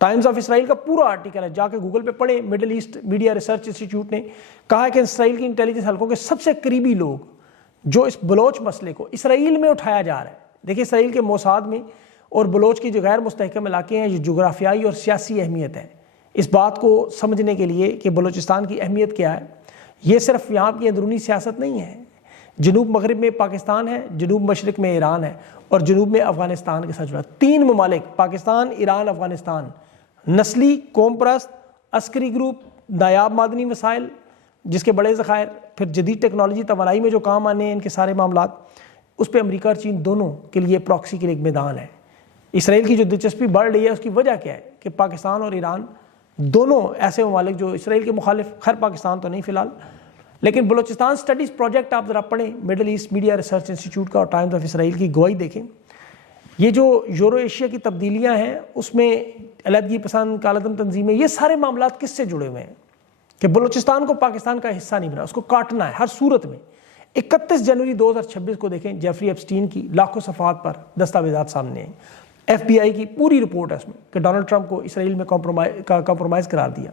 Times of Israel کا پورا article ہے, جا کے گوگل پہ پڑھیں. Middle east media research institute نے کہا ہے کہ اسرائیل کی انٹیلیجنس حلقوں کے سب سے قریبی لوگ جو اس بلوچ مسئلے کو اسرائیل میں اٹھایا جا رہا ہے. دیکھیں اسرائیل کے موساد میں اور بلوچ کی جو غیر مستحکم علاقے ہیں, یہ جغرافیائی اور سیاسی اہمیت ہے. اس بات کو سمجھنے کے لیے کہ بلوچستان کی اہمیت کیا ہے, یہ صرف یہاں کی اندرونی سیاست نہیں ہے. جنوب مغرب میں پاکستان ہے, جنوب مشرق میں ایران ہے, اور جنوب میں افغانستان کے ساتھ جڑا 3 ممالک پاکستان, ایران, افغانستان. نسلی, قوم پرست, عسکری گروپ, نایاب معدنی وسائل جس کے بڑے ذخائر, پھر جدید ٹیکنالوجی توانائی میں جو کام آنے ہیں ان کے سارے معاملات, اس پہ امریکہ اور چین دونوں کے لیے پراکسی کے لیے ایک میدان ہے. اسرائیل کی جو دلچسپی بڑھ رہی ہے اس کی وجہ کیا ہے کہ پاکستان اور ایران دونوں ایسے ممالک جو اسرائیل کے مخالف, خیر پاکستان تو نہیں فی الحال, لیکن بلوچستان سٹڈیز پروجیکٹ آپ ذرا پڑھیں, middle east media research institute کا, اور ٹائمز آف اسرائیل کی گواہی دیکھیں. یہ جو یورو ایشیا کی تبدیلیاں ہیں اس میں علیحدگی پسند, کالعدم تنظیمیں, یہ سارے معاملات کس سے جڑے ہوئے ہیں کہ بلوچستان کو پاکستان کا حصہ نہیں بنا, اس کو کاٹنا ہے ہر صورت میں. 31 جنوری 2026 کو دیکھیں, جیفری ایپسٹین کی لاکھوں صفحات پر دستاویزات سامنے ہیں. FBI کی پوری رپورٹ ہے اس میں کہ ڈونلڈ ٹرمپ کو اسرائیل میں کمپرومائز قرار دیا.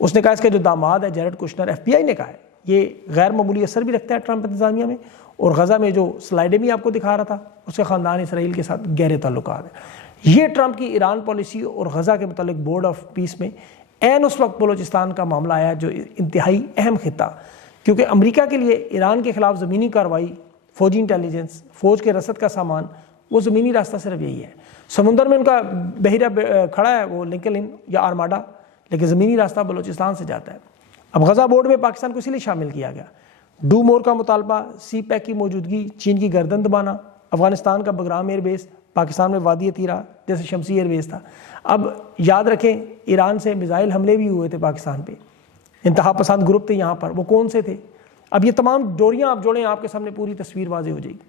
اس نے کہا اس کا جو داماد ہے جیرڈ کشنر, FBI نے کہا ہے یہ غیر معمولی اثر بھی رکھتا ہے ٹرمپ انتظامیہ میں, اور غزہ میں جو سلائیڈیں بھی آپ کو دکھا رہا تھا اس کا خاندان اسرائیل کے ساتھ گہرے تعلقات ہیں. یہ ٹرمپ کی ایران پالیسی اور غزہ کے متعلق بورڈ آف پیس میں عین اس وقت بلوچستان کا معاملہ آیا جو انتہائی اہم خطہ, کیونکہ امریکہ کے لیے ایران کے خلاف زمینی کارروائی, فوجی انٹیلیجنس, فوج کے رسد کا سامان, وہ زمینی راستہ صرف یہی ہے. سمندر میں ان کا بحیرہ کھڑا ہے وہ لنکن یا آرماڈا, لیکن زمینی راستہ بلوچستان سے جاتا ہے. اب غزہ بورڈ میں پاکستان کو اسی لیے شامل کیا گیا. ڈو مور کا مطالبہ, سی پیک کی موجودگی, چین کی گردن دبانا, افغانستان کا بگرام ایئر بیس, پاکستان میں وادی تیرا جیسے شمسی ایئر بیس تھا. اب یاد رکھیں ایران سے میزائل حملے بھی ہوئے تھے پاکستان پہ, انتہا پسند گروپ تھے یہاں پر, وہ کون سے تھے؟ اب یہ تمام ڈوریاں آپ جوڑیں آپ کے سامنے پوری تصویر واضح ہو جائے گی.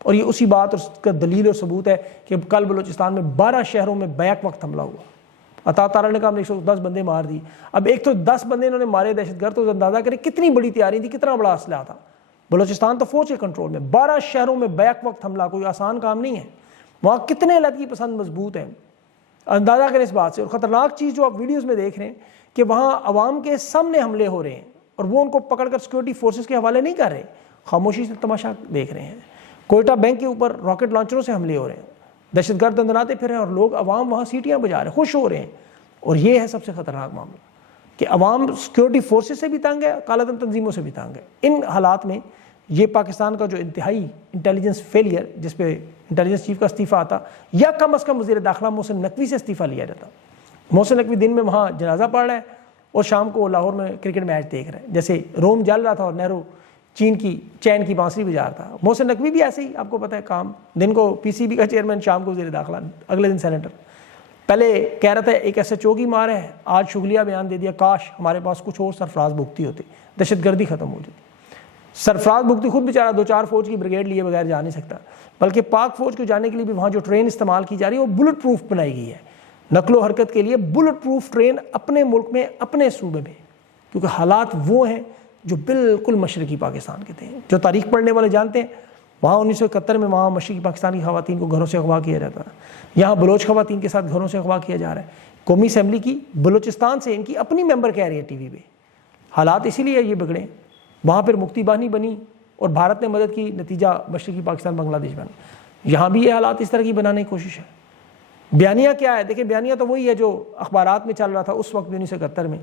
اور یہ اسی بات اور اس کا دلیل اور ثبوت ہے کہ کل بلوچستان میں 12 شہروں میں بیک وقت حملہ ہوا. عطا تعالیٰ نے کہا ہم نے 110 بندے مار دی. اب ایک تو 10 بندے انہوں نے مارے دہشت گرد, تو اندازہ کریں کتنی بڑی تیاری تھی, کتنا بڑا اسلحہ تھا. بلوچستان تو فوج کے کنٹرول میں, 12 شہروں میں بیک وقت حملہ کوئی آسان کام نہیں ہے. وہاں کتنے علیحدگی پسند مضبوط ہیں, اندازہ کریں اس بات سے. اور خطرناک چیز جو آپ ویڈیوز میں دیکھ رہے ہیں کہ وہاں عوام کے سامنے حملے ہو رہے ہیں اور وہ ان کو پکڑ کر سیکورٹی فورسز کے حوالے نہیں کر رہے, خاموشی سے تماشا دیکھ رہے ہیں. کوئٹہ بینک کے اوپر راکٹ لانچروں سے حملے ہو رہے ہیں, دہشت گرد اندناتے پھر ہیں اور لوگ عوام وہاں سیٹیاں بجا رہے ہیں, خوش ہو رہے ہیں. اور یہ ہے سب سے خطرناک معاملہ کہ عوام سیکورٹی فورسز سے بھی تنگ ہے, کالعدم تنظیموں سے بھی تنگ ہے. ان حالات میں یہ پاکستان کا جو انتہائی انٹیلیجنس فیلئر, جس پہ انٹیلیجنس چیف کا استعفیٰ آتا, یا کم از کم وزیر داخلہ محسن نقوی سے استعفیٰ لیا جاتا. محسن نقوی دن میں وہاں جنازہ پڑھ رہا ہے اور شام کو لاہور میں کرکٹ میچ دیکھ رہا ہے, جیسے روم جل رہا تھا اور نہرو چین کی بانسری بجا رہا تھا. محسن نقوی بھی ایسے ہی, آپ کو پتہ ہے, کام دن کو PCB کا چیئرمین, شام کو وزیر داخلہ, اگلے دن سینیٹر. پہلے کہہ رہا تھا ایک SHO کی مار ہے, آج شغلیہ بیان دے دیا کاش ہمارے پاس کچھ اور سرفراز بھگتی ہوتے, دہشت گردی ختم ہو جاتی. سرفراز بھگتی خود بیچارہ 2-4 فوج کی بریگیڈ لیے بغیر جا نہیں سکتا, بلکہ پاک فوج کو جانے کے لیے بھی وہاں جو ٹرین استعمال کی جا رہی ہے وہ بلٹ پروف بنائی گئی ہے. نقل و حرکت کے لیے بلٹ پروف ٹرین اپنے ملک میں, اپنے صوبے میں, کیونکہ حالات وہ ہیں جو بالکل مشرقی پاکستان کے تھے. جو تاریخ پڑھنے والے جانتے ہیں, وہاں 1971 میں وہاں مشرقی پاکستان کی خواتین کو گھروں سے اغوا کیا جاتا ہے, یہاں بلوچ خواتین کے ساتھ گھروں سے اغوا کیا جا رہا ہے. قومی اسمبلی کی بلوچستان سے ان کی اپنی ممبر کہہ رہی ہے TV پہ. حالات اسی لیے یہ بگڑے. وہاں پھر مکتی باہنی بنی اور بھارت نے مدد کی, نتیجہ مشرقی پاکستان بنگلہ دیش بنا. یہاں بھی یہ حالات اس طرح کی بنانے کی کوشش ہے. بیانیہ کیا ہے؟ دیکھیں بیانیہ تو وہی ہے جو اخبارات میں چل رہا تھا اس وقت 1971 میں.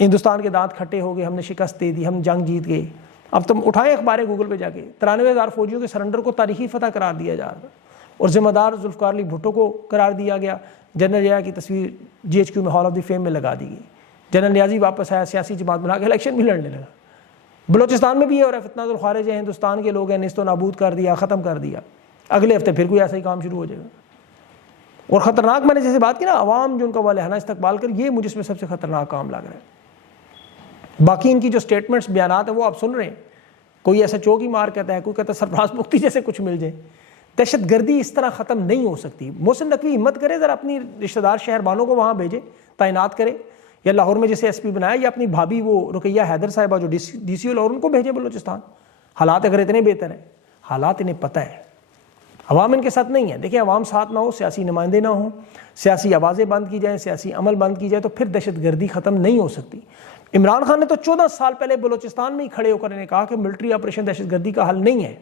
ہندوستان کے دانت کھٹے ہو گئے, ہم نے شکست دے دی, ہم جنگ جیت گئے. اب تم اٹھائیں اخباریں گوگل پہ جا کے, 93,000 فوجیوں کے سرنڈر کو تاریخی فتح قرار دیا جا رہا, اور ذمہ دار ذوالفقار علی بھٹو کو قرار دیا گیا. جنرل ضیاء کی تصویر GHQ میں ہال آف دی فیم میں لگا دی گئی. جنرل نیازی واپس آیا, سیاسی جماعت بنا کے الیکشن بھی لڑنے لگا. بلوچستان میں بھی ہے, اور فتنہ الخوارج ہیں, ہندوستان کے لوگ ہیں, نیست و نابود کر دیا, ختم کر دیا. اگلے ہفتے پھر کوئی ایسا ہی کام شروع ہو جائے گا. اور خطرناک, میں نے جیسے بات کی نا, عوام جو ان کا والہانہ استقبال کر, یہ مجھے اس میں سب سے خطرناک کام لگ رہا ہے. باقی ان کی جو سٹیٹمنٹس, بیانات ہیں وہ آپ سن رہے ہیں. کوئی ایسا چوکی مار کہتا ہے, کوئی کہتا ہے سرفراز مفتی جیسے کچھ مل جائے. دہشت گردی اس طرح ختم نہیں ہو سکتی. محسن نقوی ہمت کرے, ذرا اپنی رشتہ دار شہربانوں کو وہاں بھیجے, تعینات کرے, یا لاہور میں جیسے SP بنایا, یا اپنی بھابھی وہ رقیہ حیدر صاحبہ جو DCO لاہور, ان کو بھیجے بلوچستان. حالات اگر اتنے بہتر ہیں, حالات انہیں پتہ ہے, عوام ان کے ساتھ نہیں ہے. دیکھیں عوام ساتھ نہ ہو, سیاسی نمائندے نہ ہوں, سیاسی آوازیں بند کی جائیں, سیاسی عمل بند کی جائے, تو پھر دہشت گردی ختم نہیں ہو سکتی. عمران خان نے تو 14 سال پہلے بلوچستان میں ہی کھڑے ہو کر نے کہا کہ ملٹری آپریشن دہشت گردی کا حل نہیں ہے.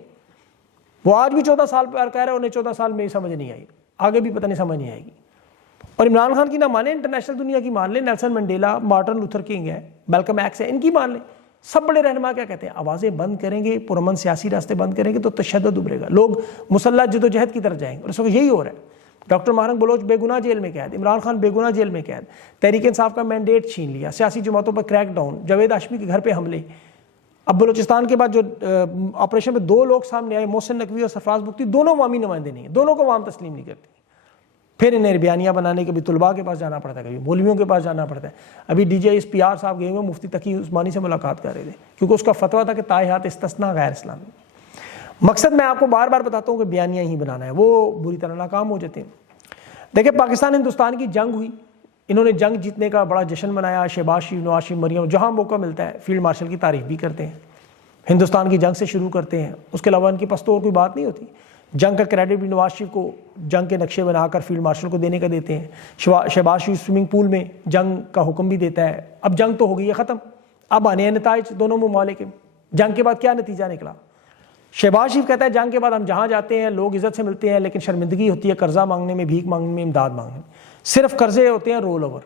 وہ آج بھی 14 سال پر کہہ رہے ہیں, انہیں 14 سال میں ہی سمجھ نہیں آئی, آگے بھی پتہ نہیں سمجھ نہیں آئے گی. اور عمران خان کی نہ مانیں, انٹرنیشنل دنیا کی مان لیں, Nelson Mandela, Martin Luther king ہے, میلکم ایکس ہے, ان کی مان لیں. سب بڑے رہنما کیا کہتے ہیں, آوازیں بند کریں گے, پرامن سیاسی راستے بند کریں گے تو تشدد ابھرے گا, لوگ مسلح جدوجہد کی طرف جائیں گے. اور اس وقت یہی ہو رہا ہے. ڈاکٹر مہرنگ بلوچ بے گناہ جیل میں قید, عمران خان بے گناہ جیل میں قید, تحریک انصاف کا مینڈیٹ چھین لیا, سیاسی جماعتوں پر کریک ڈاؤن, جاوید ہاشمی کے گھر پہ حملے. اب بلوچستان کے بعد جو آپریشن میں 2 لوگ سامنے آئے, محسن نقوی اور سرفراز بگٹی, دونوں عوامی نمائندے نہیں ہیں, دونوں کو عوام تسلیم نہیں کرتی. پھر انہیں بیانیہ بنانے کے بھی طلباء کے پاس جانا پڑتا ہے, کبھی مولویوں کے پاس جانا پڑتا ہے. ابھی D J S P R صاحب گئے ہوئے مفتی تقی عثمانی سے ملاقات کر رہے تھے, کیونکہ اس کا فتویٰ تھا کہ طائحات استثناء غیر اسلامی. مقصد میں آپ کو بار بار بتاتا ہوں کہ بیانیہ ہی بنانا ہے, وہ بری طرح ناکام ہو جاتے ہیں. دیکھیں پاکستان ہندوستان کی جنگ ہوئی, انہوں نے جنگ جیتنے کا بڑا جشن منایا, شہباز شریف, نواز شریف, مریم, جہاں موقع ملتا ہے فیلڈ مارشل کی تعریف بھی کرتے ہیں, ہندوستان کی جنگ سے شروع کرتے ہیں, اس کے علاوہ ان کے پاس تو اور کوئی بات نہیں ہوتی. جنگ کا کریڈٹ بھی نواز شریف کو جنگ کے نقشے بنا کر فیلڈ مارشل کو دینے کا دیتے ہیں. شہباز شریف سوئمنگ پول میں جنگ کا حکم بھی دیتا ہے. اب جنگ تو ہو گئی ہے ختم, اب آنے ہیں نتائج دونوں ممالک کے. جنگ کے بعد کیا نتیجہ نکلا؟ شہباز شریف کہتا ہے جنگ کے بعد ہم جہاں جاتے ہیں لوگ عزت سے ملتے ہیں, لیکن شرمندگی ہوتی ہے قرضہ مانگنے میں, بھیک مانگنے میں, امداد مانگنے میں. صرف قرضے ہوتے ہیں رول اوور,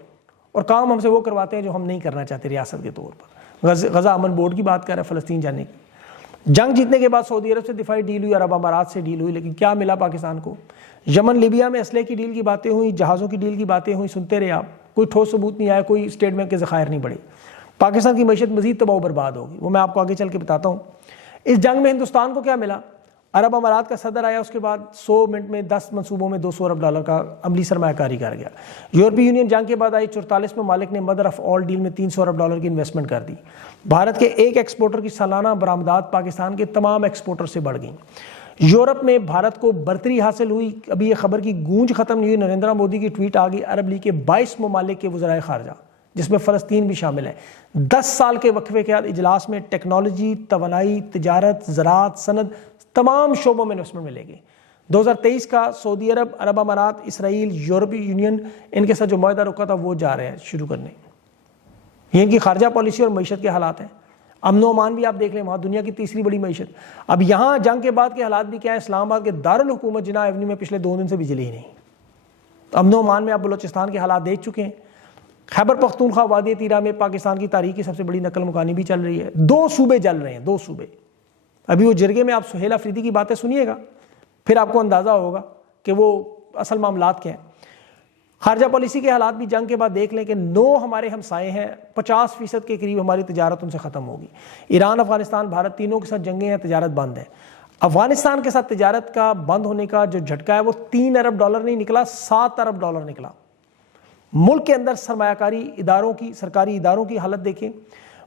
اور کام ہم سے وہ کرواتے ہیں جو ہم نہیں کرنا چاہتے ریاست کے طور پر. غزہ امن بورڈ کی بات کر رہا ہے, فلسطین جانے کی. جنگ جیتنے کے بعد سعودی عرب سے دفاعی ڈیل ہوئی, عرب امارات سے ڈیل ہوئی, لیکن کیا ملا پاکستان کو؟ یمن لیبیا میں اسلحے کی ڈیل کی باتیں ہوئی, جہازوں کی ڈیل کی باتیں ہوئی, سنتے رہے آپ, کوئی ٹھوس ثبوت نہیں آیا, کوئی اسٹیٹ بینک کے ذخائر نہیں بڑھے. پاکستان کی معیشت مزید تباہ و برباد ہوگی, وہ میں آپ کو آگے چل کے بتاتا ہوں. اس جنگ میں ہندوستان کو کیا ملا؟ عرب امارات کا صدر آیا, اس کے بعد 100 منٹ میں 10 منصوبوں میں $200 ارب کا عملی سرمایہ کاری کر گیا. یورپی یونین جنگ کے بعد آئی, 44 ممالک نے مدر آف آل ڈیل میں $300 ارب کی انویسٹمنٹ کر دی. بھارت کے ایک ایکسپورٹر کی سالانہ برآمدات پاکستان کے تمام ایکسپورٹر سے بڑھ گئیں. یورپ میں بھارت کو برتری حاصل ہوئی. ابھی یہ خبر کی گونج ختم نہیں ہوئی, نریندر مودی کی ٹویٹ آ گئی, عرب لیگ کے 22 ممالک کے وزرائے خارجہ جس میں فلسطین بھی شامل ہے, 10 سال کے وقفے کے بعد اجلاس میں ٹیکنالوجی, توانائی, تجارت, زراعت, صنعت, تمام شعبوں میں انویسٹمنٹ ملے گی. 2023 کا سعودی عرب, عرب امارات, اسرائیل, یورپی یونین, ان کے ساتھ جو معاہدہ رکا تھا وہ جا رہے ہیں شروع کرنے. یہ ان کی خارجہ پالیسی اور معیشت کے حالات ہیں. امن و امان بھی آپ دیکھ لیں, وہاں دنیا کی تیسری بڑی معیشت. اب یہاں جنگ کے بعد کے حالات بھی کیا ہے؟ اسلام آباد کے دارالحکومت جناح ایونیو میں پچھلے 2 دن سے بجلی ہی نہیں. امن و امان میں آپ بلوچستان کے حالات دیکھ چکے ہیں. خیبر پختونخوا, وادی تیرا میں پاکستان کی تاریخ کی سب سے بڑی نقل مکانی بھی چل رہی ہے. 2 صوبے جل رہے ہیں, 2 صوبے. ابھی وہ جرگے میں آپ سہیل افریدی کی باتیں سنیے گا, پھر آپ کو اندازہ ہوگا کہ وہ اصل معاملات کیا ہیں. خارجہ پالیسی کے حالات بھی جنگ کے بعد دیکھ لیں کہ 9 ہمارے ہمسائے ہیں, 50% کے قریب ہماری تجارت ان سے ختم ہوگی. ایران, افغانستان, بھارت تینوں کے ساتھ جنگیں ہیں, تجارت بند ہے. افغانستان کے ساتھ تجارت کا بند ہونے کا جو جھٹکا ہے وہ $3 ارب نہیں نکلا, $7 ارب نکلا. ملک کے اندر سرمایہ کاری اداروں کی, سرکاری اداروں کی حالت دیکھیں.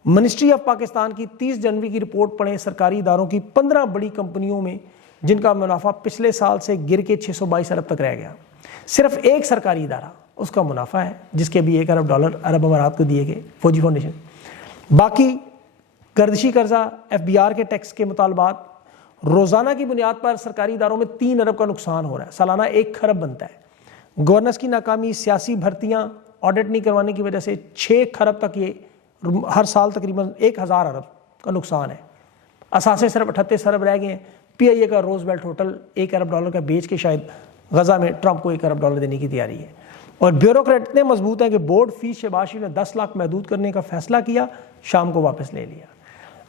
منسٹری آف پاکستان کی 30 جنوری کی رپورٹ پڑھیں. سرکاری اداروں کی 15 بڑی کمپنیوں میں جن کا منافع پچھلے سال سے گر کے 622 ارب تک رہ گیا. صرف ایک سرکاری ادارہ اس کا منافع ہے جس کے بھی $1 ارب عرب امارات کو دیے گئے, فوجی فاؤنڈیشن. باقی گردشی قرضہ, FBR کے ٹیکس کے مطالبات, روزانہ کی بنیاد پر سرکاری اداروں میں 3 ارب کا نقصان ہو رہا ہے, سالانہ 1 کھرب بنتا ہے. گورننس کی ناکامی, سیاسی بھرتیاں آڈٹ نہیں کروانے کی وجہ سے 6 کھرب تک, یہ ہر سال تقریباً 1000 ارب کا نقصان ہے. اثاثے صرف 38 ارب رہ گئے ہیں. PIA کا روز بیلٹ ہوٹل $1 ارب کا بیچ کے شاید غزہ میں ٹرمپ کو $1 ارب دینے کی تیاری ہے. اور بیوروکریٹ اتنے مضبوط ہیں کہ بورڈ فیس شہباز شریف نے 10 لاکھ محدود کرنے کا فیصلہ کیا, شام کو واپس لے لیا.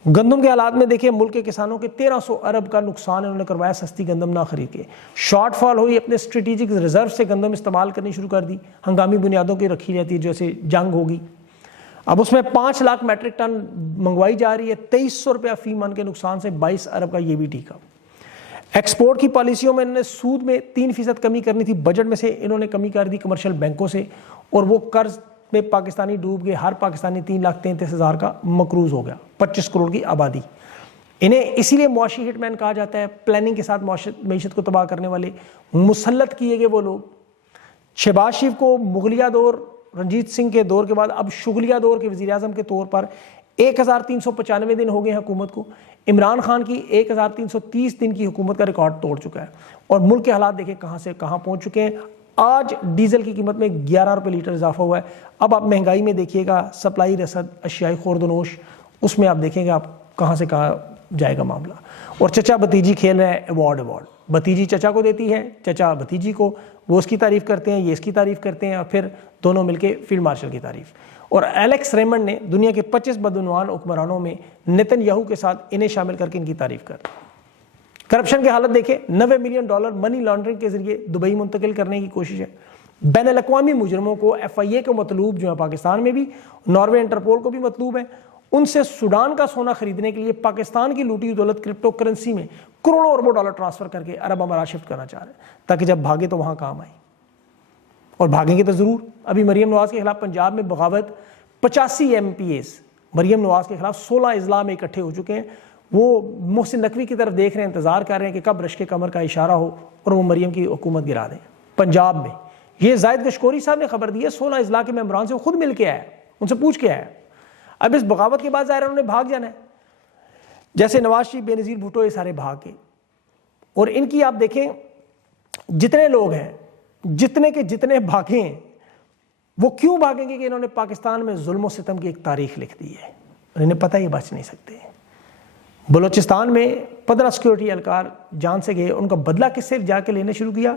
گندم کے حالات میں دیکھیں, ملک کے کسانوں کے 1300 ارب کا نقصان انہوں نے کروایا سستی گندم نہ خرید کے. شارٹ فال ہوئی, اپنے اسٹریٹجک ریزرو سے گندم استعمال کرنی شروع کر دی, ہنگامی بنیادوں کی رکھی جاتی ہے, جیسے جنگ ہوگی. اب اس میں 5 لاکھ میٹرک ٹن منگوائی جا رہی ہے, $2300 فی من کے نقصان سے 22 ارب کا یہ بھی ٹھیکا. ایکسپورٹ کی پالیسیوں میں انہوں نے سود میں 3% کمی کرنی تھی, بجٹ میں سے انہوں نے کمی کر دی کمرشل بینکوں سے, اور وہ قرض میں پاکستانی ڈوب گئے. ہر پاکستانی 3,33,000 کا مقروض ہو گیا, 25 کروڑ کی آبادی. انہیں اسی لیے معاشی ہٹ مین کہا جاتا ہے, پلاننگ کے ساتھ معیشت کو تباہ کرنے والے. مسلط کیے گئے وہ لوگ. شہباز شریف کو مغلیہ دور, رنجیت سنگھ کے دور کے بعد اب شغلیہ دور کے وزیر اعظم کے طور پر 1395 دن ہو گئے ہیں حکومت کو. عمران خان کی 1330 دن کی حکومت کا ریکارڈ توڑ چکا ہے. اور ملک کے حالات دیکھیں کہاں سے کہاں پہنچ چکے ہیں. آج ڈیزل کی قیمت میں 11 روپے لیٹر اضافہ ہوا ہے. اب آپ مہنگائی میں دیکھیے گا, سپلائی رسد, اشیائی خورد و نوش, اس میں آپ دیکھیں گے آپ کہاں سے کہاں جائے گا معاملہ. اور چچا بھتیجی کھیل رہے ہیں ایوارڈ. بھتیجی چچا کو دیتی ہے, چچا بھتیجی کو, وہ اس کی تعریف کرتے ہیں, یہ اس کی تعریف کرتے ہیں, اور پھر دونوں مل کے فیلڈ مارشل کی تعریف. اور ایلیکس ریمنڈ نے دنیا کے 25 بدعنوان حکمرانوں میں نتن یاہو کے ساتھ انہیں شامل کر کے ان کی تعریف کر. کرپشن کی حالت دیکھیں, $90 ملین منی لانڈرنگ کے ذریعے دبئی منتقل کرنے کی کوشش ہے. بین الاقوامی مجرموں کو FIA کو مطلوب جو ہے پاکستان میں بھی, ناروے انٹرپول کو بھی مطلوب ہے, ان سے سوڈان کا سونا خریدنے کے لیے پاکستان کی لوٹی دولت کرپٹو کرنسی میں کروڑوں اربوں ڈالر ٹرانسفر کر کے عرب امارات شفٹ کرنا چاہ رہے ہیں تاکہ جب بھاگے تو وہاں کام آئے. اور بھاگیں گے تو ضرور. ابھی مریم نواز کے خلاف پنجاب میں بغاوت, 85 MPAs مریم نواز کے خلاف 16 اضلاع میں اکٹھے ہو چکے ہیں. وہ محسن نقوی کی طرف دیکھ رہے ہیں, انتظار کر رہے ہیں کہ کب رشک کمر کا اشارہ ہو اور وہ مریم کی حکومت گرا دیں. پنجاب میں یہ زاہد گشکوری صاحب نے خبر دی ہے, 16 اضلاع کے ممبران سے خود مل کے آیا, ان سے پوچھ کے آیا. اب اس بغاوت کے بعد ظاہر انہوں نے بھاگ جانا ہے, جیسے نواز شریف, بے نظیر بھٹو, یہ سارے بھاگ کے. اور ان کی آپ دیکھیں جتنے لوگ ہیں, جتنے کے جتنے بھاگے ہیں, وہ کیوں بھاگیں گے کہ انہوں نے پاکستان میں ظلم و ستم کی ایک تاریخ لکھ دی ہے. انہیں پتہ یہ بچ نہیں سکتے. بلوچستان میں 15 سیکورٹی اہلکار جان سے گئے, ان کا بدلہ کس سے جا کے لینے شروع کیا.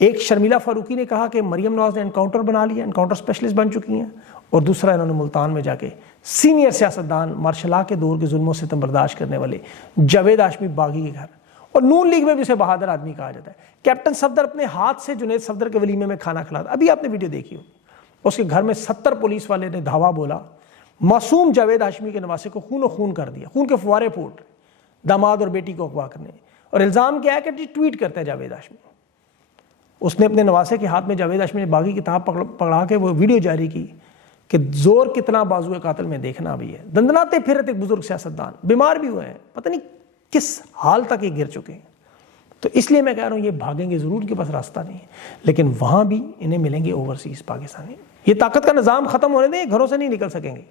ایک شرمیلا فاروقی نے کہا کہ مریم نواز نے انکاؤنٹر بنا لیا, انکاؤنٹر اسپیشلسٹ بن چکی ہیں. اور دوسرا انہوں نے ملتان میں جا کے سینئر سیاستدان, مارشل لا کے دور کے ظلم و ستم برداشت کرنے والے جاوید ہاشمی باغی کے گھر, اور نون لیگ میں بھی اسے بہادر آدمی کہا جاتا ہے, کیپٹن صفدر اپنے ہاتھ سے جنید صفدر کے ولیمے میں کھانا کھلاتا. ابھی آپ نے ویڈیو دیکھی ہو, اس کے گھر میں 70 پولیس والے نے دھاوا بولا, معصوم جاوید ہاشمی کے نواسے کو خون و خون کر دیا, خون کے فوارے پھوٹ داماد اور بیٹی کو اغوا کرنے. اور الزام کیا ہے کہ ٹویٹ کرتا ہے جاوید ہاشمی. اس نے اپنے نواسے کے ہاتھ میں جاوید ہاشمی نے باغی کتاب پکڑا کے وہ ویڈیو جاری کی کہ زور کتنا بازو قاتل میں دیکھنا بھی ہے. دندناتے پھرت ایک بزرگ سیاستدان, بیمار بھی ہوئے ہیں, پتہ نہیں کس حال تک یہ گر چکے ہیں. تو اس لیے میں کہہ رہا ہوں یہ بھاگیں گے ضرور, کے پاس راستہ نہیں ہے, لیکن وہاں بھی انہیں ملیں گے اوورسیز پاکستانی. یہ طاقت کا نظام ختم ہونے دیں, گھروں سے نہیں نکل سکیں گے.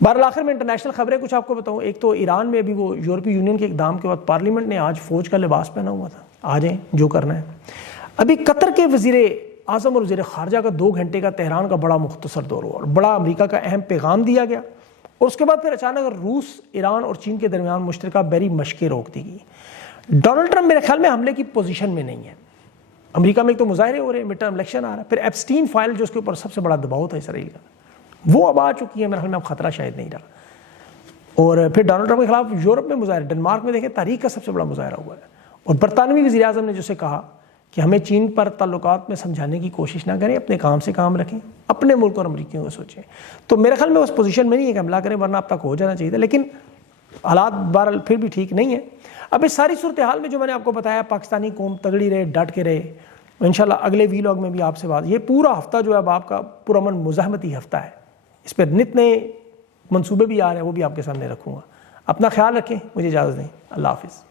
بہرحال آخر میں انٹرنیشنل خبریں کچھ آپ کو بتاؤں. ایک تو ایران میں ابھی وہ یورپی یونین کے اقدام کے بعد پارلیمنٹ نے آج فوج کا لباس پہنا ہوا تھا, آ جائیں جو کرنا ہے. ابھی قطر کے وزیر اعظم اور وزیر خارجہ کا 2 گھنٹے کا تہران کا بڑا مختصر دور ہوا, اور بڑا امریکہ کا اہم پیغام دیا گیا. اور اس کے بعد پھر اچانک روس, ایران اور چین کے درمیان مشترکہ بحری مشقیں روک دی گئی. ڈونلڈ ٹرمپ میرے خیال میں حملے کی پوزیشن میں نہیں ہے. امریکہ میں ایک تو مظاہرے ہو رہے ہیں, مڈ ٹرم الیکشن آ رہا ہے, پھر ایپسٹین فائل جو اس کے اوپر سب سے بڑا دباؤ تھا اسرائیل کا, وہ اب آ چکی ہے. میرے خیال میں اب خطرہ شاید نہیں رہا. اور پھر ڈونلڈ ٹرمپ کے خلاف یورپ میں مظاہرے, ڈنمارک میں دیکھیں تاریخ کا سب سے بڑا مظاہرہ ہوا ہے. اور برطانوی وزیر اعظم نے جسے کہا کہ ہمیں چین پر تعلقات میں سمجھانے کی کوشش نہ کریں, اپنے کام سے کام رکھیں, اپنے ملک اور امریکیوں کو سوچیں. تو میرے خیال میں اس پوزیشن میں نہیں ہے کہ حملہ کریں, ورنہ اب تک ہو جانا چاہیے تھا. لیکن حالات بہرحال پھر بھی ٹھیک نہیں ہیں. اب اس ساری صورتحال میں جو میں نے آپ کو بتایا, پاکستانی قوم تگڑی رہے, ڈٹ کے رہے. انشاءاللہ اگلے ویلاگ میں بھی آپ سے بات, یہ پورا ہفتہ جو ہے اب آپ کا پرامن مزاحمتی ہفتہ ہے, اس پہ نت نئے منصوبے بھی آ رہے ہیں, وہ بھی آپ کے سامنے رکھوں گا. اپنا خیال رکھیں, مجھے اجازت دیں. اللہ حافظ.